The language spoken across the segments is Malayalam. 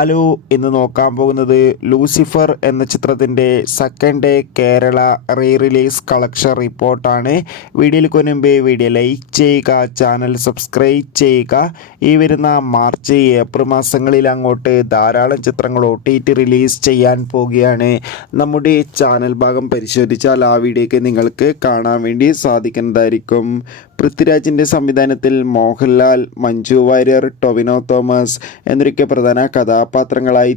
ഹലോ, ഇന്ന് നോക്കാൻ പോകുന്നത് ലൂസിഫർ എന്ന ചിത്രത്തിൻ്റെ second day Kerala release collection റിപ്പോർട്ടാണ്. വീഡിയോയിൽ മുൻപേ വീഡിയോ ലൈക്ക് ചെയ്യുക, ചാനൽ സബ്സ്ക്രൈബ് ചെയ്യുക. ഈ വരുന്ന മാർച്ച് ഏപ്രിൽ മാസങ്ങളിൽ അങ്ങോട്ട് ധാരാളം ചിത്രങ്ങൾ OTT റിലീസ് ചെയ്യാൻ പോവുകയാണ്. നമ്മുടെ ചാനൽ ഭാഗം പരിശോധിച്ചാൽ ആ വീഡിയോയ്ക്ക് നിങ്ങൾക്ക് കാണാൻ വേണ്ടി സാധിക്കുന്നതായിരിക്കും. പൃഥ്വിരാജിൻ്റെ സംവിധാനത്തിൽ മോഹൻലാൽ, മഞ്ജു വാര്യർ, ടൊവിനോ തോമസ് എന്നൊക്കെ പ്രധാന കഥാപാത്രങ്ങളായി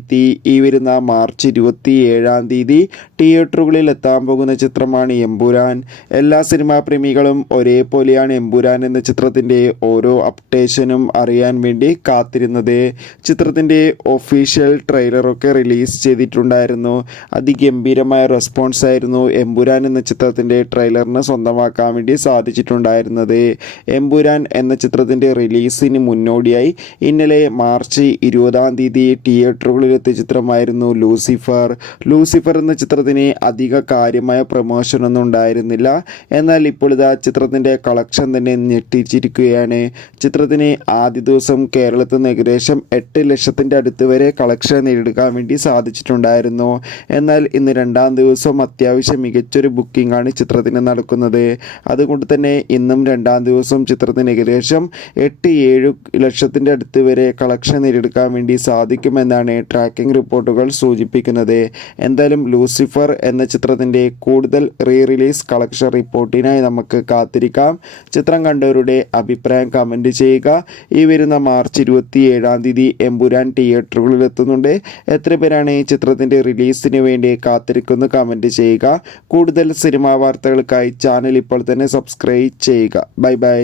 ഈ വരുന്ന മാർച്ച് 27 തിയേറ്ററുകളിൽ എത്താൻ പോകുന്ന ചിത്രമാണ് എമ്പുരാൻ. എല്ലാ സിനിമാ പ്രേമികളും ഒരേപോലെയാണ് എമ്പുരാൻ എന്ന ചിത്രത്തിൻ്റെ ഓരോ അപ്ഡേഷനും അറിയാൻ വേണ്ടി കാത്തിരുന്നത്. ചിത്രത്തിൻ്റെ ഒഫീഷ്യൽ ട്രെയിലറൊക്കെ റിലീസ് ചെയ്തിട്ടുണ്ടായിരുന്നു. അതിഗംഭീരമായ റെസ്പോൺസ് ആയിരുന്നു എമ്പുരാൻ എന്ന ചിത്രത്തിൻ്റെ ട്രെയിലറിന് സ്വന്തമാക്കാൻ വേണ്ടി സാധിച്ചിട്ടുണ്ടായിരുന്നത്. എമ്പുരാൻ എന്ന ചിത്രത്തിൻ്റെ റിലീസിന് മുന്നോടിയായി ഇന്നലെ മാർച്ച് 20 തിയേറ്ററുകളിലെത്തിയ ചിത്രമായിരുന്നു ലൂസിഫർ എന്ന ചിത്രത്തിന് അധിക കാര്യമായ പ്രമോഷനൊന്നും ഉണ്ടായിരുന്നില്ല. എന്നാൽ ഇപ്പോൾ ഇതാ ചിത്രത്തിൻ്റെ കളക്ഷൻ തന്നെ ഞെട്ടിച്ചിരിക്കുകയാണ്. ചിത്രത്തിന് ആദ്യ ദിവസം കേരളത്തിൽ നിന്ന് ഏകദേശം 8 ലക്ഷത്തിൻ്റെ അടുത്ത് വരെ കളക്ഷൻ നേടിയെടുക്കാൻ വേണ്ടി സാധിച്ചിട്ടുണ്ടായിരുന്നു. എന്നാൽ ഇന്ന് രണ്ടാം ദിവസം അത്യാവശ്യം മികച്ചൊരു ബുക്കിംഗ് ആണ് ചിത്രത്തിന് നടക്കുന്നത്. അതുകൊണ്ട് തന്നെ ഇന്നും രണ്ടാം ദിവസം ചിത്രത്തിന് ഏകദേശം 8-7 ലക്ഷത്തിൻ്റെ അടുത്ത് വരെ കളക്ഷൻ നേടിയെടുക്കാൻ വേണ്ടി സാധിക്കുമെന്നാണ് ട്രാക്കിംഗ് റിപ്പോർട്ടുകൾ സൂചിപ്പിക്കുന്നത്. എന്തായാലും ലൂസിഫർ എന്ന ചിത്രത്തിൻ്റെ കൂടുതൽ റിലീസ് കളക്ഷൻ റിപ്പോർട്ടിനായി നമുക്ക് കാത്തിരിക്കാം. ചിത്രം കണ്ടവരുടെ അഭിപ്രായം കമൻറ്റ് ചെയ്യുക. ഈ വരുന്ന മാർച്ച് 27 എമ്പുരാൻ തിയേറ്ററുകളിൽ എത്തുന്നുണ്ട്. എത്ര പേരാണ് ഈ ചിത്രത്തിൻ്റെ റിലീസിന് വേണ്ടി കാത്തിരിക്കുന്നു കമൻറ്റ് ചെയ്യുക. കൂടുതൽ സിനിമാ വാർത്തകൾക്കായി ചാനൽ ഇപ്പോൾ തന്നെ സബ്സ്ക്രൈബ് ചെയ്യുക. Bye bye.